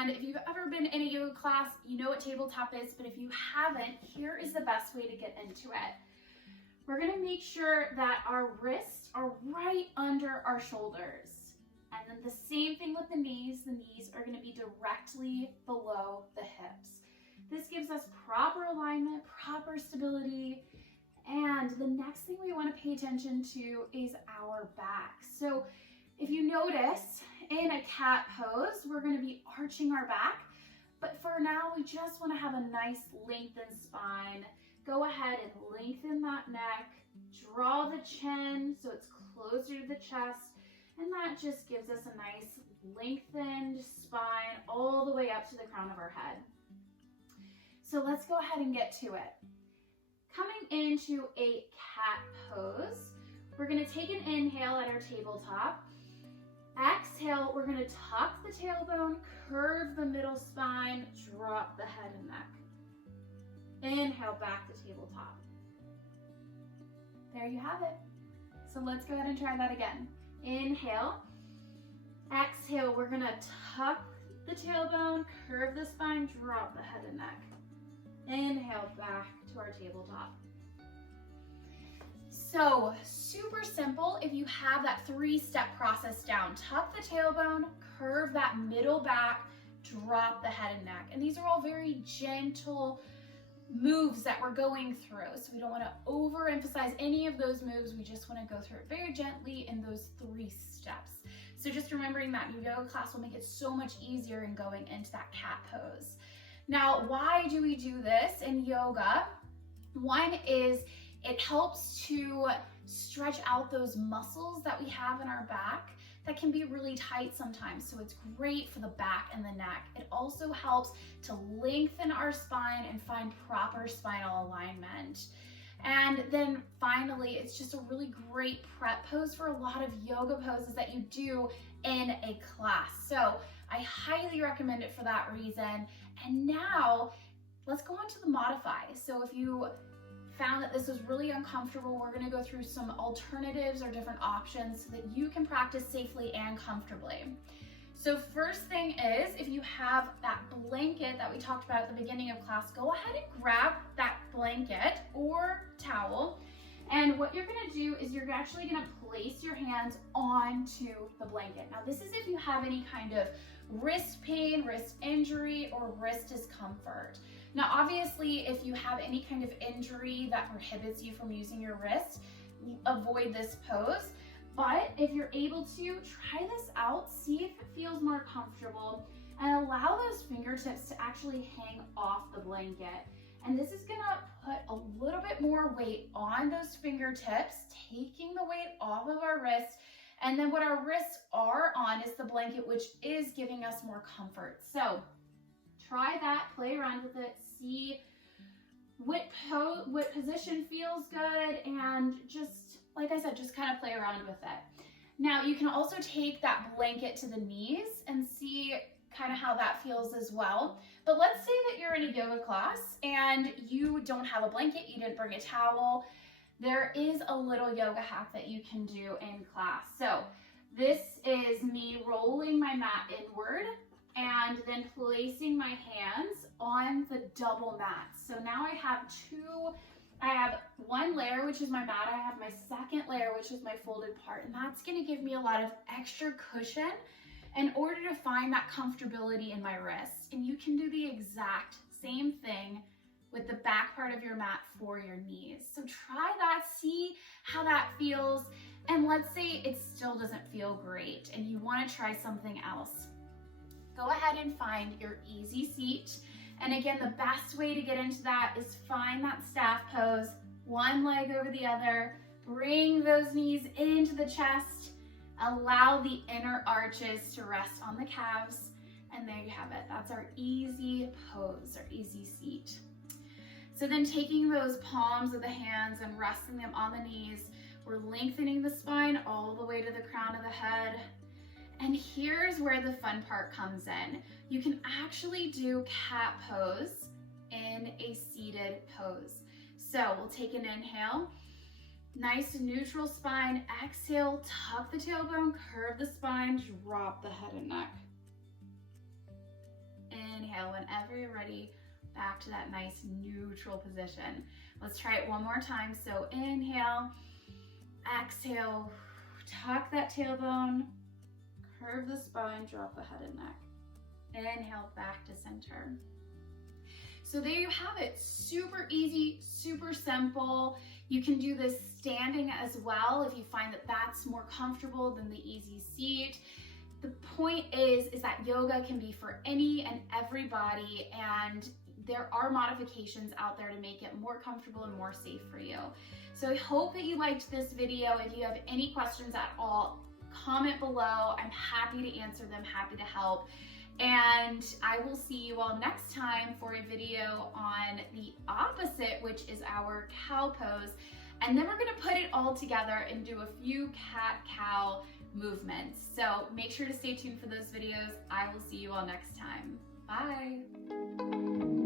And if you've ever been in a yoga class, you know what tabletop is, but if you haven't, here is the best way to get into it. We're gonna make sure that our wrists are right under our shoulders. And then the same thing with the knees are gonna be directly below the hips. This gives us proper alignment, proper stability, and the next thing we wanna pay attention to is our back. So if you notice, in a cat pose, we're gonna be arching our back, but for now, we just wanna have a nice lengthened spine. Go ahead and lengthen that neck, draw the chin so it's closer to the chest, and that just gives us a nice lengthened spine all the way up to the crown of our head. So let's go ahead and get to it. Coming into a cat pose, we're gonna take an inhale at our tabletop. Exhale, we're gonna tuck the tailbone, curve the middle spine, drop the head and neck. Inhale, back to tabletop. There you have it. So let's go ahead and try that again. Inhale. Exhale, we're gonna tuck the tailbone, curve the spine, drop the head and neck. Inhale, back to our tabletop. So super simple if you have that 3-step process down. Tuck the tailbone, curve that middle back, drop the head and neck. And these are all very gentle moves that we're going through. So we don't want to overemphasize any of those moves. We just want to go through it very gently in those 3 steps. So just remembering that your yoga class will make it so much easier in going into that cat pose. Now, why do we do this in yoga? One is it helps to stretch out those muscles that we have in our back that can be really tight sometimes. So it's great for the back and the neck. It also helps to lengthen our spine and find proper spinal alignment. And then finally, it's just a really great prep pose for a lot of yoga poses that you do in a class. So I highly recommend it for that reason. And now let's go on to the modify. So if you found that this was really uncomfortable, we're gonna go through some alternatives or different options so that you can practice safely and comfortably. So first thing is, if you have that blanket that we talked about at the beginning of class, go ahead and grab that blanket or towel. And what you're gonna do is you're actually gonna place your hands onto the blanket. Now this is if you have any kind of wrist pain, wrist injury, or wrist discomfort. Now, obviously, if you have any kind of injury that prohibits you from using your wrist, avoid this pose. But if you're able to, try this out, see if it feels more comfortable, and allow those fingertips to actually hang off the blanket. And this is gonna put a little bit more weight on those fingertips, taking the weight off of our wrist. And then what our wrists are on is the blanket, which is giving us more comfort. So try that, play around with it, see what position feels good, and just, like I said, just kind of play around with it. Now, you can also take that blanket to the knees and see kind of how that feels as well. But let's say that you're in a yoga class and you don't have a blanket, you didn't bring a towel. There is a little yoga hack that you can do in class. So this is me rolling my mat inward and then placing my hands on the double mat. So now I have one layer, which is my mat. I have my second layer, which is my folded part, and that's gonna give me a lot of extra cushion in order to find that comfortability in my wrists. And you can do the exact same thing with the back part of your mat for your knees. So try that, see how that feels. And let's say it still doesn't feel great and you wanna try something else. Go ahead and find your easy seat. And again, the best way to get into that is find that staff pose, one leg over the other, bring those knees into the chest, allow the inner arches to rest on the calves, and there you have it. That's our easy pose, our easy seat. So then taking those palms of the hands and resting them on the knees, we're lengthening the spine all the way to the crown of the head. And here's where the fun part comes in. You can actually do cat pose in a seated pose. So we'll take an inhale, nice neutral spine. Exhale, tuck the tailbone, curve the spine, drop the head and neck. Inhale, whenever you're ready, back to that nice neutral position. Let's try it one more time. So inhale, exhale, tuck that tailbone, curve the spine, drop the head and neck. Inhale, back to center. So there you have it, super easy, super simple. You can do this standing as well if you find that that's more comfortable than the easy seat. The point is that yoga can be for any and everybody, and there are modifications out there to make it more comfortable and more safe for you. So I hope that you liked this video. If you have any questions at all, comment below. I'm happy to answer them, happy to help. And I will see you all next time for a video on the opposite, which is our cow pose. And then we're gonna put it all together and do a few cat-cow movements. So make sure to stay tuned for those videos. I will see you all next time. Bye.